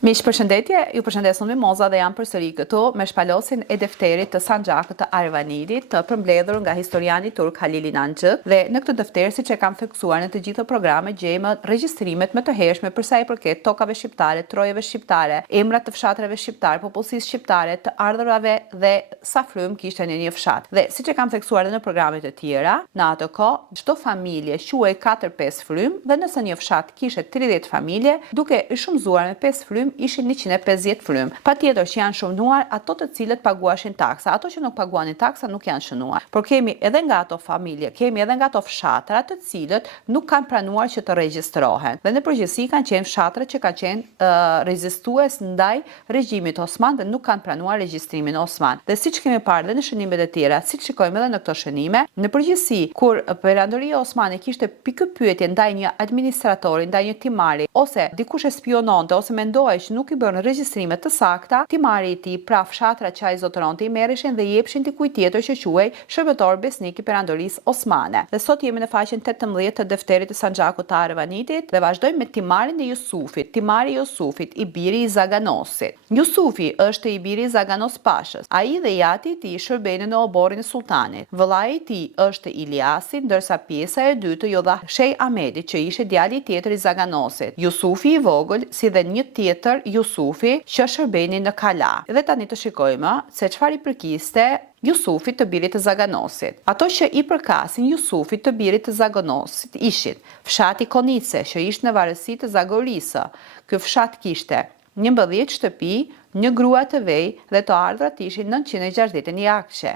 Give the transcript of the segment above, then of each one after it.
Miq, përshëndetje, ju përshëndes unë Mimoza dhe jam përsëri këtu me shpalosin e defterit të Sanxhakut të Arvanidit, të përmbledhur nga historiani turk Halil İnancık, dhe në këtë defter, siç e kam theksuar në të gjitha programet, gjejmë regjistrimet më të hershme për sa i përket tokave shqiptare, trojeve shqiptare, emrat të fshatrave shqiptar, popullsisë shqiptare, të ardhurave dhe sa frymë kishte në një fshat. Dhe siç e kam theksuar edhe në programet e tjera, në atë kohë çdo familje quhej 4-5 frymë dhe nëse një fshat kishte 30 familje, duke i shumëzuar me 5 frymë ishin 150 frymë. Patjetër që janë shënuar ato të cilët paguashin taksa. Ato që nuk paguanin taksa nuk janë shënuar. Por kemi edhe nga ato familje, kemi edhe nga ato fshatra të cilët nuk kanë pranuar që të regjistrohen. Dhe në përgjithësi kanë qenë fshatra që kanë qenë rezistues ndaj regjimit Osman dhe nuk kanë pranuar regjistrimin Osman. Dhe siç kemi parë dhe në shënimet e tjera, siç shikojmë edhe në këto shënime, në përgjithësi kur Perandoria Osmane kishte pikë pyetje ndaj një administratori, ndaj një timari, ose dikush e spiononte ose mendohej që nuk i bën regjistrime të sakta, timari i tij, pra fshatra që ai zotëronte, i merreshin dhe i jepshin dikujt tjetër që quhej shërbëtor besnik i Perandorisë Osmane. Dhe sot jemi në faqen 18 të defterit të Sanxhakut të Arvanidit dhe vazhdojmë me timarin e Jusufit. Timari i Jusufit, i biri i Zaganosit. Jusufi është i biri i Zaganos Pashës. Ai dhe jati i tij shërbenin në oborrin e sultanit. Vëllai i tij është Iliasi, ndërsa pjesa e dytë Jodha Shej Ahmedi, që ishte djali tjetër i Zaganosit. Jusufi i vogël, si dhe një tjetër Jusufi që shërbenin në Kala. Dhe tani të shikojmë se çfarë i përkiste Jusufit të birit të Zaganosit. Ato që i përkasin Jusufit të birit të Zaganosit ishin fshati Konice, që ishte në varësi të Zagorisë. Ky fshat kishte 11 shtëpi, një grua të vej dhe të ardhurat ishin 961 akçe.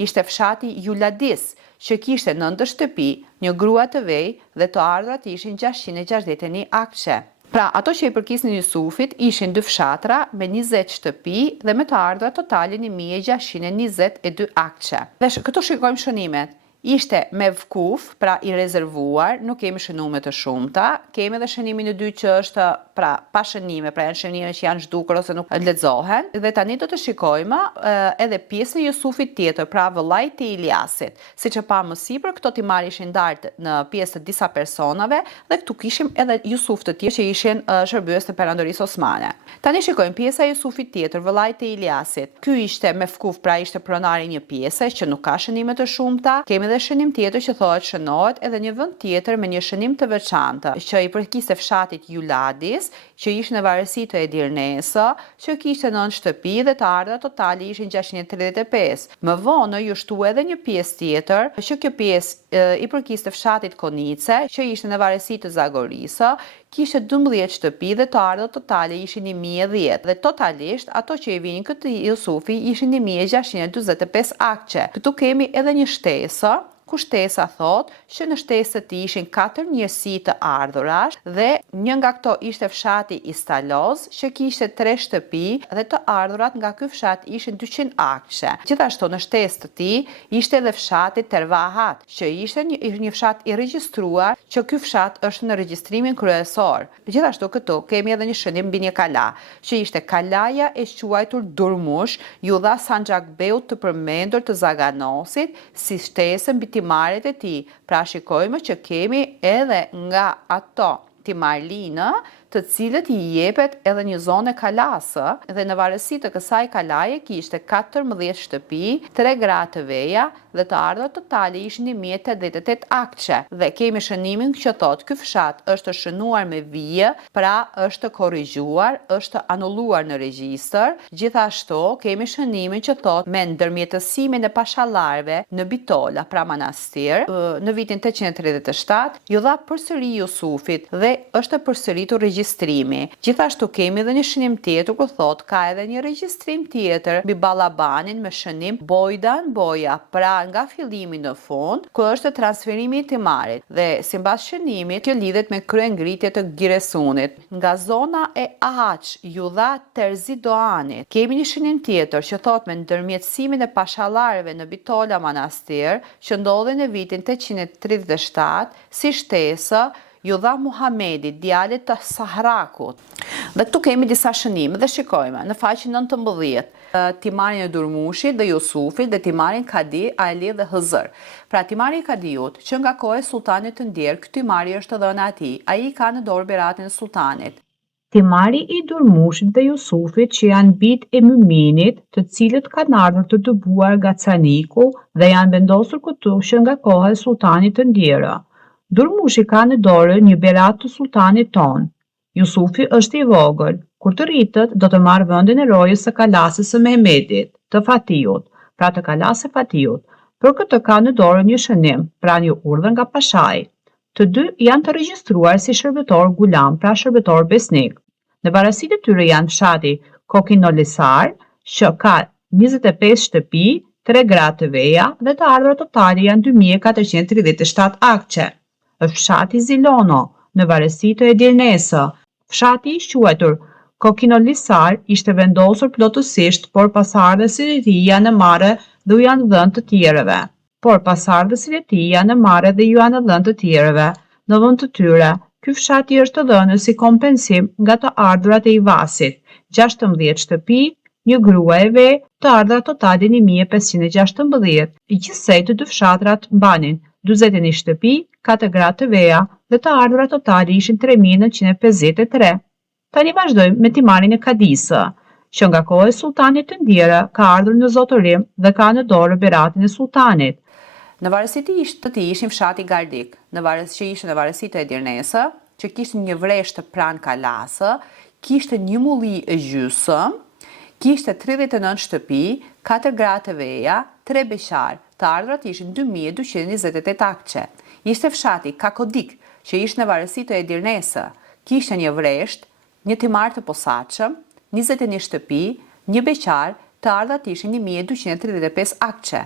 Ishte fshati Juladis, që kishte 9 shtëpi, një grua të vej dhe të ardhurat ishin 661 akçe. Pra, ato që i përkisnin Jusufit ishin 2 fshatra me 20 shtëpi dhe me të ardhurat totalin 1622 akçe. Dhe këtu shikojmë shënimet. Ishte me vkuf, pra i rezervuar, nuk kemi shënume të shumta, kemi edhe shënimin e dytë që është pra pa shënime, pra janë shënime që janë zhdukur ose nuk lexohen, dhe tani do të shikojmë edhe pjesën e Jusufit tjetër, pra vëllait të Iliasit. Siç e pa më sipër, këto timar ishin ndarë në pjesë të disa personave dhe këtu kishim edhe Jusuf të tjerë që ishin shërbyes të Perandorisë Osmane. Tani shikojmë pjesa e Jusufit tjetër, vëllait të Iliasit. Ky ishte me vkuf, pra ishte pronari një pjese që nuk ka shënime të shumta. Kemi dhe shënim tjetër që thohet shënohet edhe një vend tjetër me një shënim të veçantë që i përkiste fshatit Juladis, që ishte në varësi të Edirnesë, që kishte 9 shtëpi dhe të ardhurat totali ishin 635. Më vonë ju shtu edhe një pjesë tjetër, që kjo pjesë i përkiste fshatit Konice, që ishte në varësi të Zagorisë, kishte 12 shtëpi dhe të ardhurat totali ishin 1010 dhe totalisht ato që i vinin këtë Jusufi ishin 1645 akçe. Këtu kemi edhe një shtesë, ku shtesa thot që në shtesë të tij ishin 4 njësi të ardhurash dhe një nga këto ishte fshati Istaloz, që kishte 3 shtëpi dhe të ardhurat nga ky fshat ishin 200 akçe. Gjithashtu në shtesë të tij ishte edhe fshati Tervahat, që ishte një fshat i regjistruar, që ky fshat është në regjistrimin kryesor. Gjithashtu këtu kemi edhe një shënim mbi një kala, që ishte kalaja e quajtur Durmush, ju dha Sanxhakbeut të përmendur të Zaganosit si shtesë mbi timaret e tij. Pra shikojmë që kemi edhe nga ato timarlinë të cilët i jepet edhe një zonë kalasë dhe në varësi të kësaj kalaje kishte 14 shtëpi, 3 gra të veja dhe të ardhurat totali ishin 1088 akçe. Dhe kemi shënimin që thot ky fshat është shënuar me vije, pra është korrigjuar, është anulluar në regjistër. Gjithashtu kemi shënimin që thot me ndërmjetësimin e pashallarëve në Bitola, pra manastir, në vitin 837, ju dha përsëri Jusufit dhe është përsëritur regjistrimi. Gjithashtu kemi edhe një shënim tjetër ku thot ka edhe një regjistrim tjetër mbi Ballabanin me shënim Bojdan Boja, pra nga fillimi në fund, ku është transferimi i timarit dhe sipas shënimit kjo lidhet me kryengritje të Giresunit. Nga zona e Ahaç, ju dha Terzi Doanit. Kemi një shënim tjetër që thot me ndërmjetësimin e pashallarëve në Bitola manastir, që ndodhi në vitin 837 si shtesë ju dha Muhamedi, djalit të Sahrakut. Dhe këtu kemi disa shënime dhe shikojmë në faqen 19 timarin e Durmushit dhe Jusufit dhe timarin Kadi, Ali dhe Hëzër. Pra timari i Kadiut, që nga kohë e sultanit të ndjerë, ky timari është dhënë atij. Ai ka në dorë beratin e sultanit. Timari i Durmushit dhe Jusufit që janë bijtë e Myminit, të cilët kanë ardhur të dëbuar nga Caniku dhe janë vendosur këtu që nga koha e sultanit të ndjerë. Durmushi ka në dorë një berat të sultanit ton. Jusufi është i vogël. Kur të rritet, do të marrë vendin e rojës së kalasës së Mehmedit, të Fatijut, pra të kalasë së Fatijut. Për këtë ka në dorë një shënim, pra një urdhër nga pashai. Të dy janë të regjistruar si shërbetor gulam, pra shërbetor besnik. Në varësitë e tyre janë fshati Kokinolisar, që ka 25 shtëpi, 3 gra të veja dhe të ardhurat totale janë 2437 akçe. Është fshati Zilono, në varësi të Edirnesë. Fshati i quajtur Kokinolisar ishte vendosur plotësisht, por pasardhësit e tij janë marrë dhe u janë dhënë të tjerëve. Në vend të tyre, ky fshati është dhënë si kompensim nga të ardhurat e Ivasit, 16 shtëpi, një grua e ve, të ardhurat totale 1516. Gjithsej të dy fshatrat mbanin 41 shtëpi, 4 gra të veja dhe të ardhurat totale ishin 3953. Tani vazhdojmë me timarin e Kadisë, që nga koha e sultanit të ndjerë ka ardhur në zotërim dhe ka në dorë beratin e sultanit. Në varësi të tij ishin fshati Gardik, në varësi të Edirnesë, që kishte një vreshtë pranë kalasë, kishte një mulli e gjysmë, kishte 39 shtëpi, 4 gra të veja, 3 beqar, të ardhurat ishin 2228 akçe. Ishte fshati Kakodik, që ishte në varësi të Edirnesë, kishte një vreshtë, një timar të posaçëm, 21 shtëpi, një beqar, të ardhurat ishin 1235 akçe.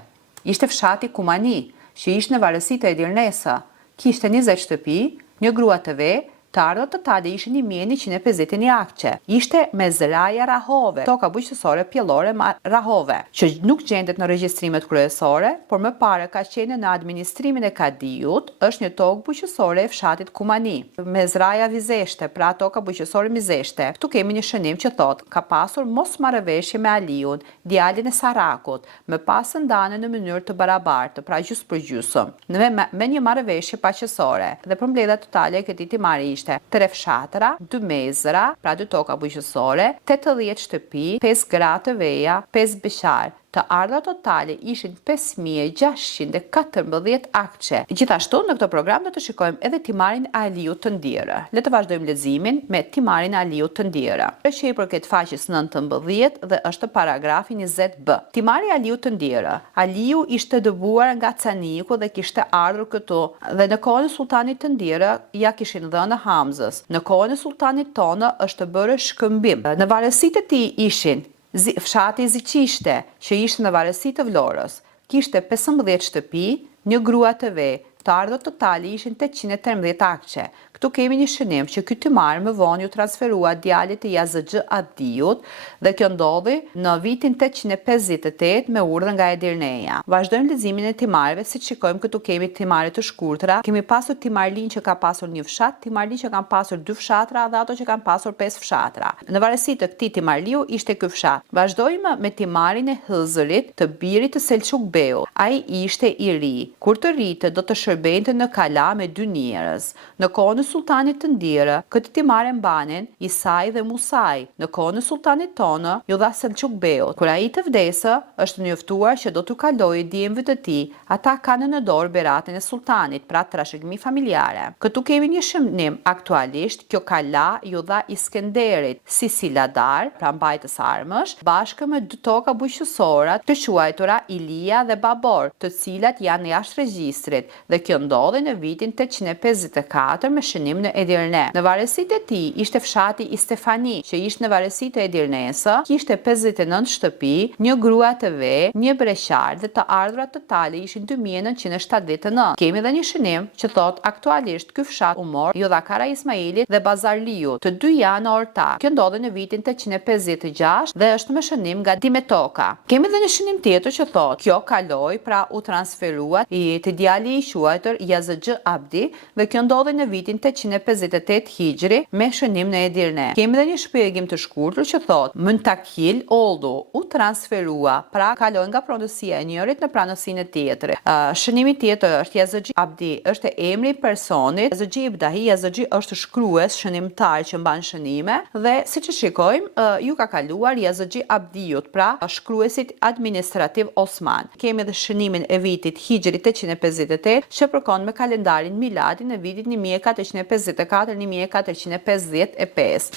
Ishte fshati Kumani, që ishte në varësi të Edirnesë, kishte 20 shtëpi, një grua të ve, të ardhurat totale ishin 1151 akçe. Ishte mezraja Rahove, toka bujqësore pjellore Rahove, që nuk gjendet në regjistrimet kryesore, por më parë ka qenë në administrimin e Kadijut, është një tokë bujqësore e fshatit Kumani. Mezraja Vizeshte, pra toka bujqësore Mizeshte. Ktu kemi një shënim që thot, ka pasur mos marrëveshje me Aliun, djalin e Sarakut, më pas ndanë në mënyrë të barabartë, pra gjysmë për gjysmë, me një marrëveshje paqësore, dhe përmbledhja totale e këtij timari ishte 3 fshatra, 2 mezra, pra 2 toka bujqësore, 80 shtëpi, 5 gra të veja, 5 beqar. Të ardhurat totale ishin 5614 akçe. Gjithashtu në këtë program do të shikojmë edhe timarin e Aliut të ndjerë. Le të vazhdojmë leximin me timarin e Aliut të ndjerë. Është i përket faqes 19 dhe është paragrafi 20b. Timari i Aliut të ndjerë. Aliu ishte dëbuar nga Caniku dhe kishte ardhur këtu, dhe në kohën e sultanit të ndjerë ja kishin dhënë Hamzës. Në kohën e sultanit tonë është bërë shkëmbim. Në varësitë e tij ishin fshati Ziqishte, që ishte në varësi të Vlorës, kishte 15 shtëpi, një grua të ve, të ardhurat totale ishin 813 akçe. Këtu kemi një shënim që ky timar më vonë ju transferua djalit të Yazxh Abdiut dhe kjo ndodhi në vitin 858 me urdhër nga Edirneja. Vazhdojmë leximin e timarëve, si shikojmë këtu kemi timare të shkurtra. Kemi pasur Timarlin që ka pasur një fshat, Timarlin që kanë pasur 2 fshatra dhe ato që kanë pasur 5 fshatra. Në varësi të këtij Timarliu ishte ky fshat. Vazhdojmë me timarin e Hëzërit, të birit të Selçuk Beut. Ai ishte i ri. Kur të rritë do të shërbente në kala me 2 njerëz. Në kohën e sultanit të ndjerë, këtë timar e mbanin Isai dhe Musai. Në kohën e sultanit tonë, ju dha Selçuk Beut. Kur ai të vdesë, është njoftuar që do t'u kalojë djemve të tij. Ata kanë në dorë beratin e sultanit, pra trashëgimi familjare. Këtu kemi një shënim aktualisht, kjo kala ju dha Iskenderit si siladar, pra mbajtës armësh, bashkë me 2 toka bujqësora të quajtura Ilia dhe Babor, të cilat janë jashtë regjistrit, dhe kjo ndodhi në vitin 854 me shënim në Edirne. Në varësitë e tij ishte fshati i Stefani, që ishte në varësi të Edirnesë, kishte 59 shtëpi, një grua të ve, një breqar dhe të ardhurat totale ishin 2979. Kemi edhe një shënim që thot aktualisht ky fshat u mor ju dha Kara Ismailit dhe Bazarliut, të dy janë ortak. Kjo ndodhi në vitin 856 dhe është me shënim nga Dimetoka. Kemi edhe një shënim tjetër që thot kjo kaloi, pra u transferua te djali i quajtur Yazxh Abdi dhe kjo ndodhi në vitin 858 Hijri me shënim në Edirne. Kemi dhe një shpjegim të shkurtër që thot: Mëntakil oldu u transferua, pra kaloi nga pronësia e njërit në pranësinë e tjetrit. Shënimi tjetër është Yazıcı Abdi, është emri i personit. Yazıcı Ibdahi, Yazıcı është shkrues, shënimtar që mban shënime, dhe siç e shikojmë, ju ka kaluar Yazıcı Abdiut, pra shkruesit administrativ Osman. Kemi edhe shënimin e vitit Hijri 858 që përkon me kalendarin miladi në vitin 1454-1455.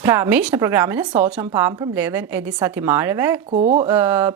Pra, miq, në programin e sotshëm pam përmbledhjen e disa timareve, ku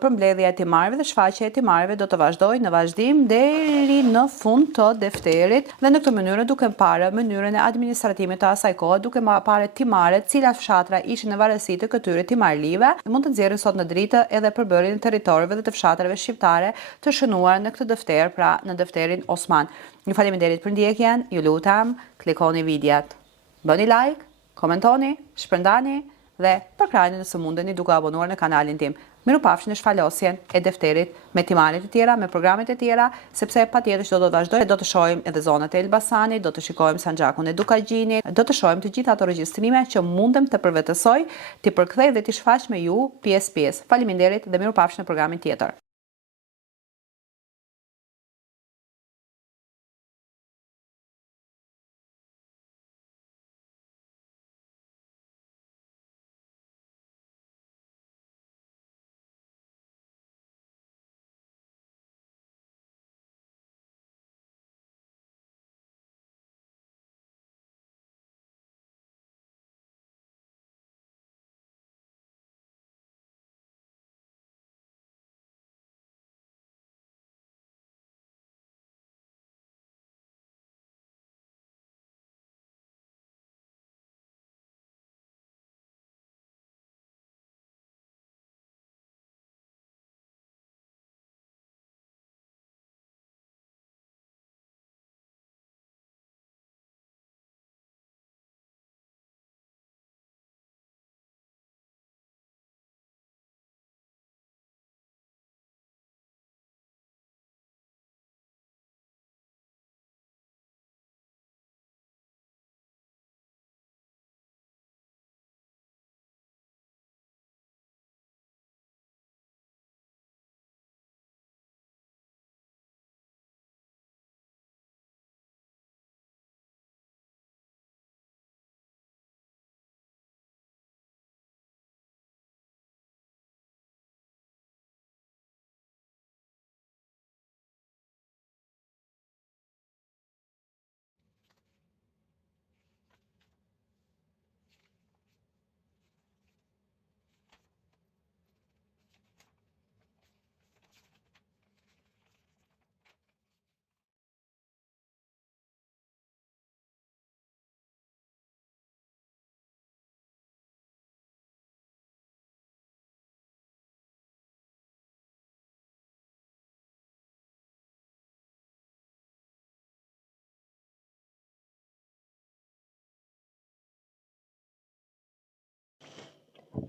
përmbledhja e timareve dhe shfaqja e timareve do të vazhdojë në vazhdim deri në fund të defterit, dhe në këtë mënyrë duke parë mënyrën e administratimit të asaj kohe, duke parë timaret, cilat fshatra ishin në varësi të këtyre timarlive, mund të nxjerrin sot në dritë edhe përbërjen e territoreve dhe të fshatrave shqiptare të shënuar në këtë defter, pra në defterin Osman. Ju faleminderit për ndjekjen, ju lutem, klikoni videot, bëni like, komentoni, shpërndani dhe përkrahini nëse mundeni duke abonuar në kanalin tim. Mirupafshim në shfalosjen e defterit me timaret e tjera, me programet e tjera, sepse patjetër që do të vazhdojmë, do të shohim edhe zonat e Elbasanit, do të shikojmë Sanxhakun e Dukagjinit, do të shohim të gjitha ato regjistrime që mundem të përvetësoj, të përkthej dhe të shfaq me ju pjesë. Faleminderit dhe mirupafshim në programin tjetër.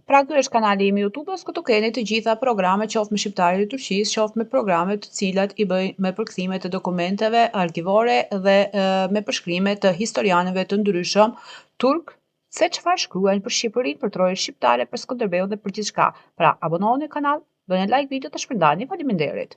Pra ky është kanali im i YouTube-s, ku keni të gjitha programet, qoftë me shqiptarin e Turqisë, qoftë me programet të cilat i bëjnë me përkthime të dokumenteve arkivore dhe me përshkrime të historianëve të ndryshëm turk, se çfarë shkruajnë për Shqipërinë, për trojën shqiptare, për Skënderbeun dhe për gjithçka. Pra, abonohuni në kanal, bëni like video të shpërndani, faleminderit.